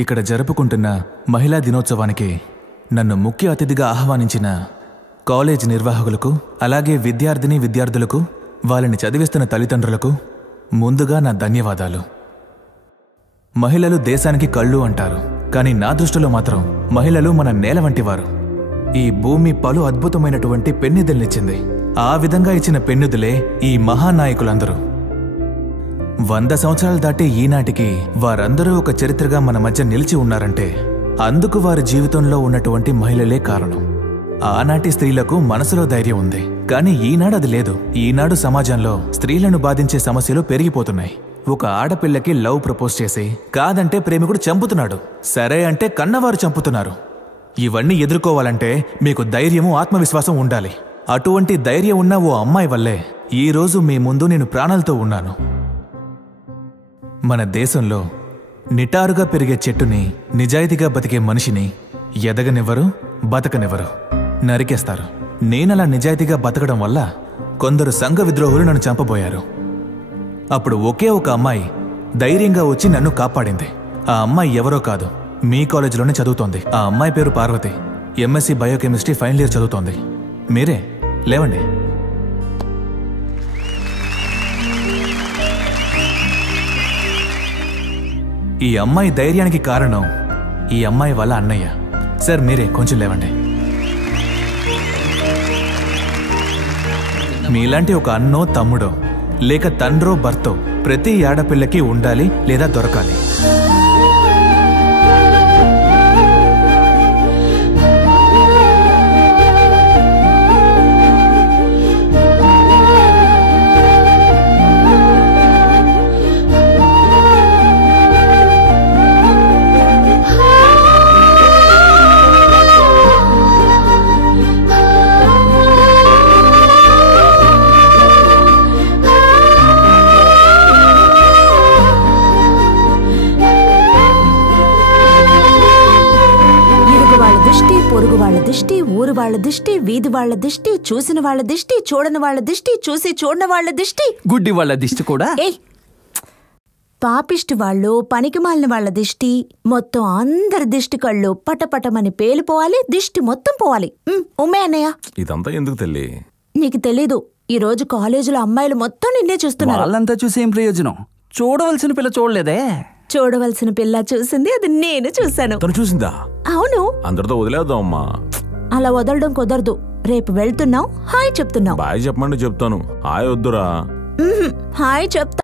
ఇక్కడ జరుపుకుంటున్న మహిళా దినోత్సవానికి నన్ను ముఖ్య అతిథిగా ఆహ్వానించిన కాలేజ్ నిర్వాహకులకు, అలాగే విద్యార్థులకు, వాళ్ళని చదివిస్తున్న తల్లిదండ్రులకు ముందుగా నా ధన్యవాదాలు. మహిళలు దేశానికి కళ్ళు అంటారు, కానీ నా దృష్టిలో మాత్రం మహిళలు మన నేల వంటివారు. ఈ భూమి పలు అద్భుతమైనటువంటి పెన్నిధుల్నిచ్చింది. ఆ విధంగా ఇచ్చిన పెన్నిధులే ఈ మహానాయకులందరూ. 100 సంవత్సరాలు దాటి ఈనాటికి వారందరూ ఒక చరిత్రగా మన మధ్య నిలిచి ఉన్నారంటే అందుకు వారి జీవితంలో ఉన్నటువంటి మహిళలే కారణం. ఆనాటి స్త్రీలకు మనసులో ధైర్యం ఉంది, కానీ ఈనాడు అది లేదు. ఈనాడు సమాజంలో స్త్రీలను బాధించే సమస్యలు పెరిగిపోతున్నాయి. ఒక ఆడపిల్లకి లవ్ ప్రపోజ్ చేసి కాదంటే ప్రేమికుడు చంపుతున్నాడు, సరే అంటే కన్నవారు చంపుతున్నారు. ఇవన్నీ ఎదుర్కోవాలంటే మీకు ధైర్యము, ఆత్మవిశ్వాసం ఉండాలి. అటువంటి ధైర్యం ఉన్న ఓ అమ్మాయి వల్లే ఈరోజు మీ ముందు నేను ప్రాణాలతో ఉన్నాను. మన దేశంలో నిటారుగా పెరిగే చెట్టుని, నిజాయితీగా బతికే మనిషిని ఎదగనివ్వరు, బతకనివ్వరు, నరికేస్తారు. నేనలా నిజాయితీగా బతకడం వల్ల కొందరు సంఘ విద్రోహులు నన్ను చంపబోయారు. అప్పుడు ఒకే ఒక అమ్మాయి ధైర్యంగా వచ్చి నన్ను కాపాడింది. ఆ అమ్మాయి ఎవరో కాదు, మీ కాలేజీలోనే చదువుతోంది. ఆ అమ్మాయి పేరు Parvati. MSc biochemistry final year చదువుతోంది. మీరే లేవండి. ఈ అమ్మాయి ధైర్యానికి కారణం ఈ అమ్మాయి వాళ్ళ అన్నయ్య. సార్ మీరే కొంచెం లేవండి. మీలాంటి ఒక అన్నో, తమ్ముడో, లేక తండ్రో, భర్తో ప్రతి ఆడపిల్లకి ఉండాలి లేదా దొరకాలి. పొరుగు వాళ్ళ దిష్టి, ఊరు వాళ్ళ దిష్టి, వీధి వాళ్ళ దిష్టి, చూసిన వాళ్ళ దిష్టి, చూడని వాళ్ళ దిష్టి, చూసి చూడని వాళ్ళ దిష్టి, గుడ్డి వాళ్ళ దిష్టి కూడా, పాపిష్టి వాళ్ళు, పనికిమాలిన వాళ్ళ దిష్టి, మొత్తం అందరి దిష్టి కళ్ళు పటపటమని పేలిపోవాలి. దిష్టి మొత్తం పోవాలి. ఉమ్మే అన్నయ్య, ఇదంతా ఎందుకు తల్లి? నీకు తెలీదు, ఈ రోజు కాలేజీలో అమ్మాయిలు మొత్తం నిన్నే చూస్తున్నారు. వాళ్ళంతా చూసి ఏం ప్రయోజనం? చూడవలసిన పిల్ల చూడలేదే. చూడవలసిన పిల్ల చూసింది, అది నేను చూశాను. తను చూసిందా? అవును. అందరితో వదిలేద్దాం అమ్మా. అలా వదలడం కుదరదు. రేపు వెళ్తున్నావు, హాయ్ చెప్తున్నావు. బాయ్ చెప్పమంటే చెప్తాను, హాయ్ వద్దురా. హాయ్ చెప్తా.